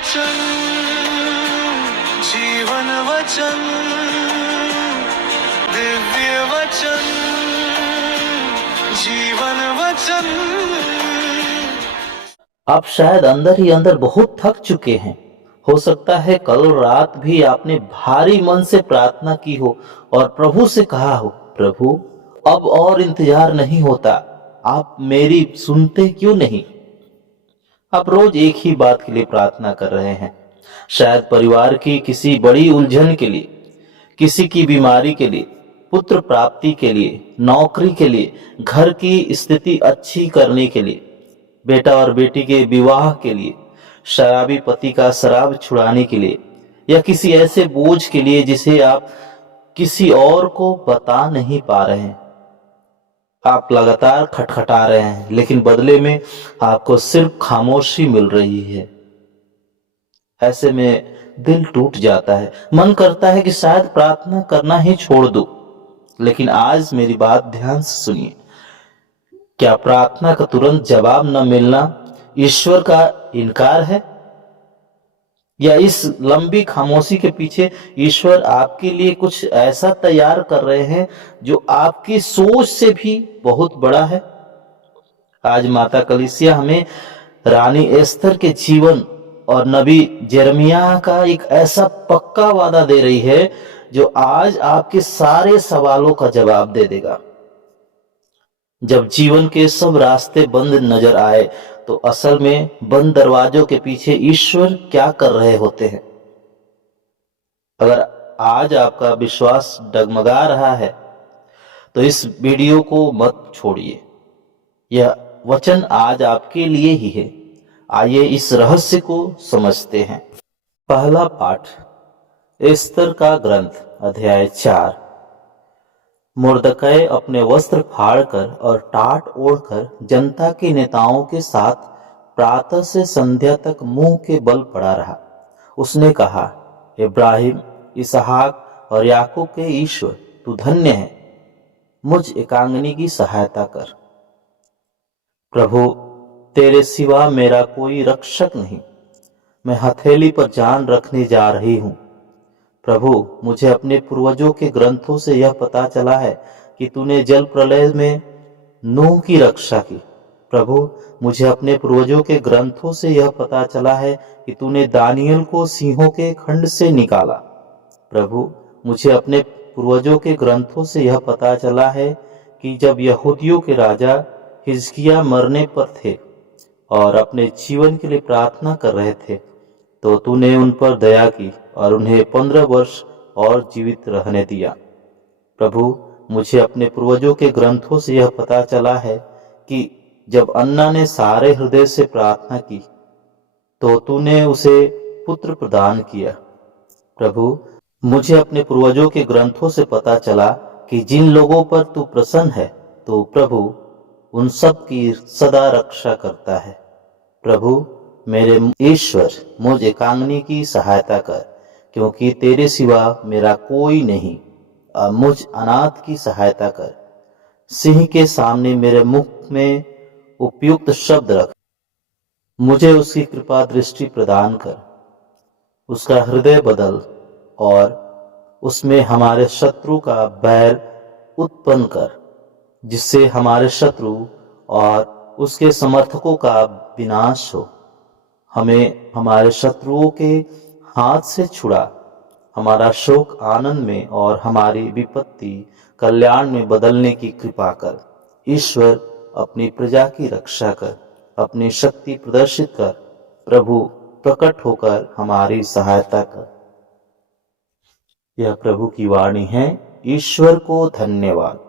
वचन, जीवन वचन, दिव्य वचन, जीवन वचन। आप शायद अंदर ही अंदर बहुत थक चुके हैं। हो सकता है कल रात भी आपने भारी मन से प्रार्थना की हो और प्रभु से कहा हो, प्रभु अब और इंतजार नहीं होता, आप मेरी सुनते क्यों नहीं। आप रोज एक ही बात के लिए प्रार्थना कर रहे हैं, शायद परिवार की किसी बड़ी उलझन के लिए, किसी की बीमारी के लिए, पुत्र प्राप्ति के लिए, नौकरी के लिए, घर की स्थिति अच्छी करने के लिए, बेटा और बेटी के विवाह के लिए, शराबी पति का शराब छुड़ाने के लिए, या किसी ऐसे बोझ के लिए जिसे आप किसी और को बता नहीं पा रहे हैं। आप लगातार खटखटा रहे हैं, लेकिन बदले में आपको सिर्फ खामोशी मिल रही है। ऐसे में दिल टूट जाता है, मन करता है कि शायद प्रार्थना करना ही छोड़ दो। लेकिन आज मेरी बात ध्यान से सुनिए। क्या प्रार्थना का तुरंत जवाब न मिलना ईश्वर का इनकार है, या इस लंबी खामोशी के पीछे ईश्वर आपके लिए कुछ ऐसा तैयार कर रहे हैं जो आपकी सोच से भी बहुत बड़ा है? आज माता कलीसिया हमें रानी एस्थर के जीवन और नबी यिर्मयाह का एक ऐसा पक्का वादा दे रही है जो आज आपके सारे सवालों का जवाब दे देगा। जब जीवन के सब रास्ते बंद नजर आए तो असल में बंद दरवाजों के पीछे ईश्वर क्या कर रहे होते हैं। अगर आज आपका विश्वास डगमगा रहा है तो इस वीडियो को मत छोड़िए। यह वचन आज आपके लिए ही है। आइए इस रहस्य को समझते हैं। पहला पाठ, एस्तर का ग्रंथ, अध्याय 4। मुर्दकै अपने वस्त्र फाड़कर और टाट ओढ़कर जनता के नेताओं के साथ प्रातः से संध्या तक मुंह के बल पड़ा रहा। उसने कहा, इब्राहिम, इसहाक और याकूब के ईश्वर, तू धन्य है, मुझ एकांगनी की सहायता कर। प्रभु, तेरे सिवा मेरा कोई रक्षक नहीं। मैं हथेली पर जान रखने जा रही हूँ। प्रभु, मुझे अपने पूर्वजों के ग्रंथों से यह पता चला है कि तूने जल प्रलय में नूह की रक्षा की। प्रभु, मुझे अपने पूर्वजों के ग्रंथों से यह पता चला है कि तूने दानियल को सिंहों के खंड से निकाला। प्रभु, मुझे अपने पूर्वजों के ग्रंथों से यह पता चला है कि जब यहूदियों के राजा हिजकिय्याह मरने पर थे और अपने जीवन के लिए प्रार्थना कर रहे थे, तो तूने उन पर दया की और उन्हें 15 वर्ष और जीवित रहने दिया। प्रभु, मुझे अपने पूर्वजों के ग्रंथों से यह पता चला है कि जब अन्ना ने सारे हृदय से प्रार्थना की तो तूने उसे पुत्र प्रदान किया। प्रभु, मुझे अपने पूर्वजों के ग्रंथों से पता चला कि जिन लोगों पर तू प्रसन्न है तो प्रभु उन सब की सदा रक्षा करता है। प्रभु, मेरे ईश्वर, मुझ एकांगनी की सहायता कर, क्योंकि तेरे सिवा मेरा कोई नहीं। अब मुझ अनाथ की सहायता कर। सिंह के सामने मेरे मुख में उपयुक्त शब्द रख। मुझे उसकी कृपा दृष्टि प्रदान कर, उसका हृदय बदल और उसमें हमारे शत्रु का बैर उत्पन्न कर, जिससे हमारे शत्रु और उसके समर्थकों का विनाश हो। हमें हमारे शत्रुओं के हाथ से छुड़ा, हमारा शोक आनंद में और हमारी विपत्ति कल्याण में बदलने की कृपा कर। ईश्वर, अपनी प्रजा की रक्षा कर, अपनी शक्ति प्रदर्शित कर। प्रभु, प्रकट होकर हमारी सहायता कर। यह प्रभु की वाणी है। ईश्वर को धन्यवाद।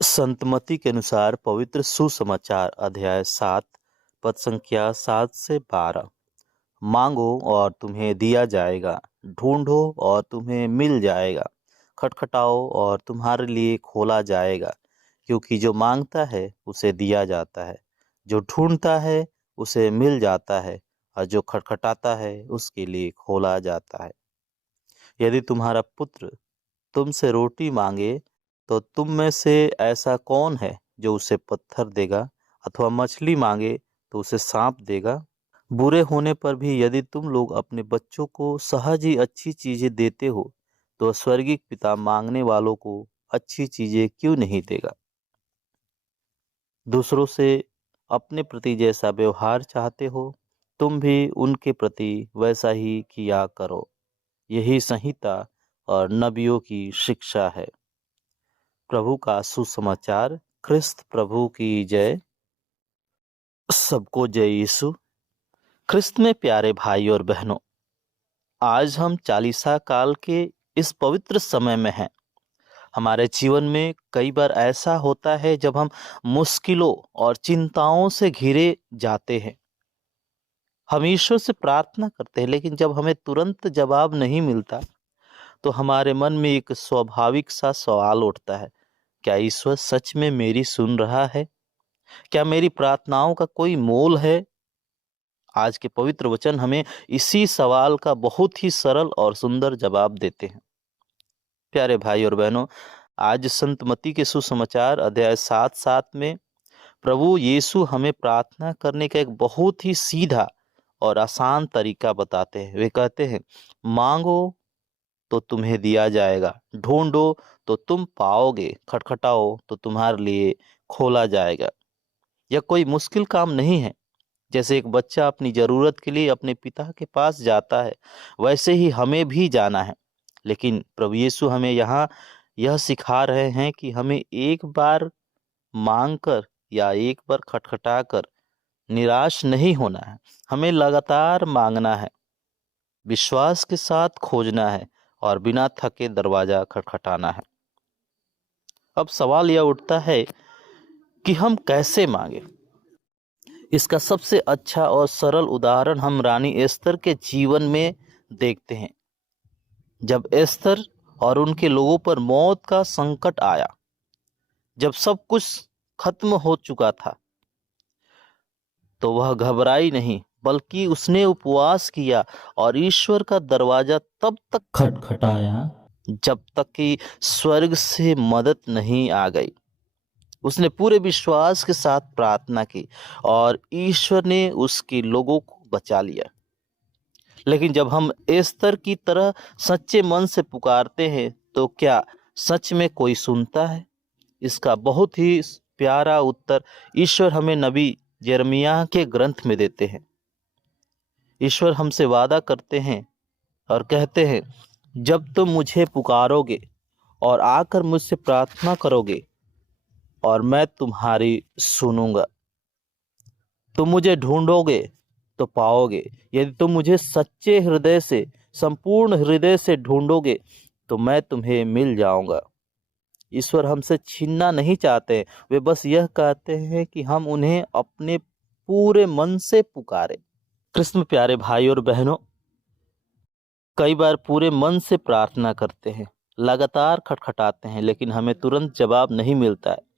संतमती के अनुसार पवित्र सुसमाचार, अध्याय 7, पद संख्या 7 से 12। मांगो और तुम्हें दिया जाएगा, ढूंढो और तुम्हें मिल जाएगा, खटखटाओ और तुम्हारे लिए खोला जाएगा। क्योंकि जो मांगता है उसे दिया जाता है, जो ढूंढता है उसे मिल जाता है, और जो खटखटाता है उसके लिए खोला जाता है। यदि तुम्हारा पुत्र तुमसे रोटी मांगे तो तुम में से ऐसा कौन है जो उसे पत्थर देगा, अथवा मछली मांगे तो उसे सांप देगा? बुरे होने पर भी यदि तुम लोग अपने बच्चों को सहज ही अच्छी चीजें देते हो तो स्वर्गीय पिता मांगने वालों को अच्छी चीजें क्यों नहीं देगा। दूसरों से अपने प्रति जैसा व्यवहार चाहते हो तुम भी उनके प्रति वैसा ही किया करो। यही संहिता और नबियों की शिक्षा है। प्रभु का सुसमाचार। ख्रिस्त प्रभु की जय। सबको जय यीशु। ख्रिस्त में प्यारे भाई और बहनों, आज हम चालीसा काल के इस पवित्र समय में हैं। हमारे जीवन में कई बार ऐसा होता है जब हम मुश्किलों और चिंताओं से घिरे जाते हैं। हम ईश्वर से प्रार्थना करते हैं, लेकिन जब हमें तुरंत जवाब नहीं मिलता तो हमारे मन में एक स्वाभाविक सा सवाल उठता है, क्या ईश्वर सच में मेरी सुन रहा है? क्या मेरी प्रार्थनाओं का कोई मोल है? आज के पवित्र वचन हमें इसी सवाल का बहुत ही सरल और सुंदर जवाब देते हैं। प्यारे भाई और बहनों, आज संत मत्ती के सुसमाचार अध्याय 7 में प्रभु यीशु हमें प्रार्थना करने का एक बहुत ही सीधा और आसान तरीका बताते हैं। वे कहते हैं, मांगो तो तुम्हें दिया जाएगा, ढूंढो तो तुम पाओगे, खटखटाओ तो तुम्हारे लिए खोला जाएगा। यह कोई मुश्किल काम नहीं है। जैसे एक बच्चा अपनी जरूरत के लिए अपने पिता के पास जाता है, वैसे ही हमें भी जाना है। लेकिन प्रभु यीशु हमें यहाँ यह सिखा रहे हैं कि हमें एक बार मांगकर या एक बार खटखटाकर निराश नहीं होना है। हमें लगातार मांगना है, विश्वास के साथ खोजना है और बिना थके दरवाजा खटखटाना है। अब सवाल यह उठता है कि हम कैसे मांगे। इसका सबसे अच्छा और सरल उदाहरण हम रानी एस्तर के जीवन में देखते हैं। जब एस्तर और उनके लोगों पर मौत का संकट आया, जब सब कुछ खत्म हो चुका था, तो वह घबराई नहीं, बल्कि उसने उपवास किया और ईश्वर का दरवाजा तब तक खटखटाया जब तक कि स्वर्ग से मदद नहीं आ गई। उसने पूरे विश्वास के साथ प्रार्थना की और ईश्वर ने उसके लोगों को बचा लिया। लेकिन जब हम एस्तर की तरह सच्चे मन से पुकारते हैं तो क्या सच में कोई सुनता है? इसका बहुत ही प्यारा उत्तर ईश्वर हमें नबी यिर्मयाह के ग्रंथ में देते हैं। ईश्वर हमसे वादा करते हैं और कहते हैं, जब तुम मुझे पुकारोगे और आकर मुझसे प्रार्थना करोगे और मैं तुम्हारी सुनूंगा। तुम मुझे ढूंढोगे तो पाओगे। यदि तुम मुझे सच्चे हृदय से, संपूर्ण हृदय से ढूंढोगे तो मैं तुम्हें मिल जाऊंगा। ईश्वर हमसे छीनना नहीं चाहते, वे बस यह कहते हैं कि हम उन्हें अपने पूरे मन से पुकारें। कृष्ण प्यारे भाई और बहनों, कई बार पूरे मन से प्रार्थना करते हैं, लगातार खटखटाते हैं, लेकिन हमें तुरंत जवाब नहीं मिलता है।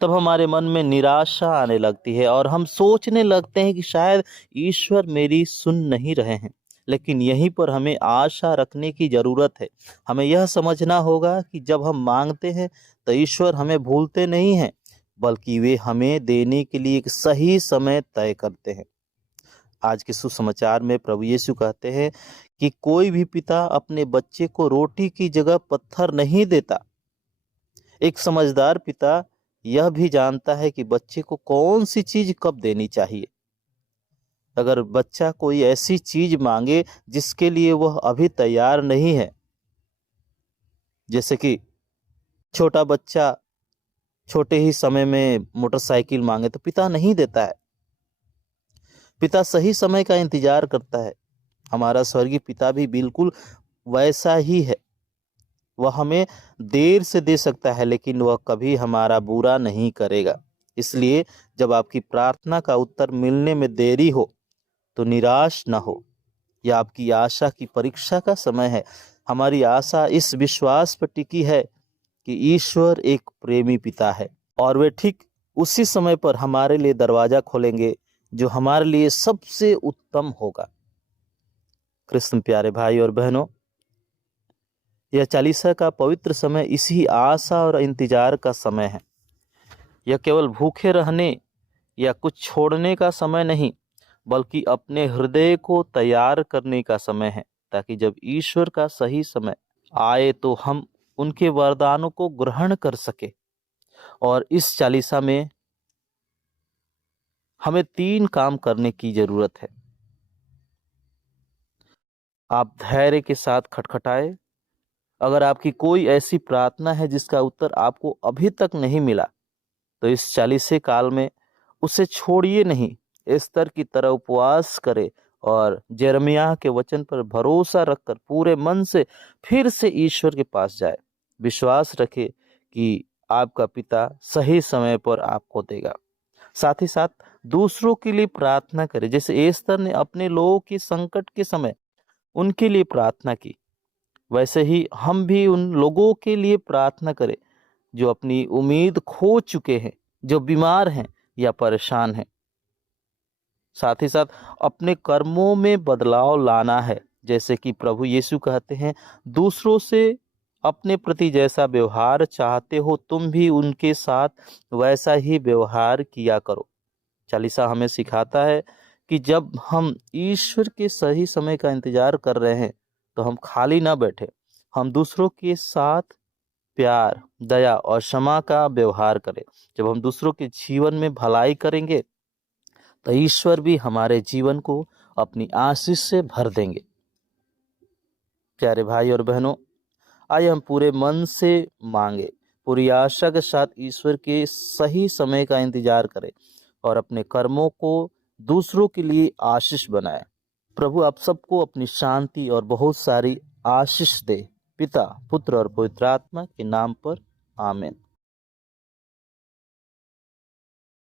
तब हमारे मन में निराशा आने लगती है और हम सोचने लगते हैं कि शायद ईश्वर मेरी सुन नहीं रहे हैं। लेकिन यहीं पर हमें आशा रखने की जरूरत है। हमें यह समझना होगा कि जब हम मांगते हैं तो ईश्वर हमें भूलते नहीं हैं, बल्कि वे हमें देने के लिए एक सही समय तय करते हैं। आज के सुसमाचार में प्रभु यीशु कहते हैं कि कोई भी पिता अपने बच्चे को रोटी की जगह पत्थर नहीं देता। एक समझदार पिता यह भी जानता है कि बच्चे को कौन सी चीज कब देनी चाहिए। अगर बच्चा कोई ऐसी चीज मांगे जिसके लिए वह अभी तैयार नहीं है, जैसे कि छोटा बच्चा छोटे ही समय में मोटरसाइकिल मांगे, तो पिता नहीं देता है। पिता सही समय का इंतजार करता है। हमारा स्वर्गीय पिता भी बिल्कुल वैसा ही है। वह हमें देर से दे सकता है, लेकिन वह कभी हमारा बुरा नहीं करेगा। इसलिए जब आपकी प्रार्थना का उत्तर मिलने में देरी हो तो निराश न हो। यह आपकी आशा की परीक्षा का समय है। हमारी आशा इस विश्वास पर टिकी है कि ईश्वर एक प्रेमी पिता है और वे ठीक उसी समय पर हमारे लिए दरवाजा खोलेंगे जो हमारे लिए सबसे उत्तम होगा। कृष्ण प्यारे भाई और बहनों, यह चालीसा का पवित्र समय इसी आशा और इंतजार का समय है। यह केवल भूखे रहने या कुछ छोड़ने का समय नहीं, बल्कि अपने हृदय को तैयार करने का समय है, ताकि जब ईश्वर का सही समय आए तो हम उनके वरदानों को ग्रहण कर सके। और इस चालीसा में हमें 3 काम करने की जरूरत है। आप धैर्य के साथ खटखटाए। अगर आपकी कोई ऐसी प्रार्थना है जिसका उत्तर आपको अभी तक नहीं मिला, तो इस चालीसे काल में उसे छोड़िए नहीं। एस्तर की तरह उपवास करे और यिर्मयाह के वचन पर भरोसा रखकर पूरे मन से फिर से ईश्वर के पास जाए। विश्वास रखे कि आपका पिता सही समय पर आपको देगा। साथ ही साथ दूसरों के लिए प्रार्थना करें, जैसे एस्तर ने अपने लोगों के संकट के समय उनके लिए प्रार्थना की, वैसे ही हम भी उन लोगों के लिए प्रार्थना करें जो अपनी उम्मीद खो चुके हैं, जो बीमार हैं या परेशान हैं। साथ ही साथ अपने कर्मों में बदलाव लाना है, जैसे कि प्रभु यीशु कहते हैं, दूसरों से अपने प्रति जैसा व्यवहार चाहते हो तुम भी उनके साथ वैसा ही व्यवहार किया करो। चालीसा हमें सिखाता है कि जब हम ईश्वर के सही समय का इंतजार कर रहे हैं तो हम खाली ना बैठे, हम दूसरों के साथ प्यार, दया और क्षमा का व्यवहार करें। जब हम दूसरों के जीवन में भलाई करेंगे तो ईश्वर भी हमारे जीवन को अपनी आशीष से भर देंगे। प्यारे भाई और बहनों, आइए हम पूरे मन से मांगे, पूरी आशा के साथ ईश्वर के सही समय का इंतजार करें और अपने कर्मों को दूसरों के लिए आशीष बनाएं। प्रभु आप सबको अपनी शांति और बहुत सारी आशीष दे। पिता, पुत्र और पवित्र आत्मा के नाम पर आमीन।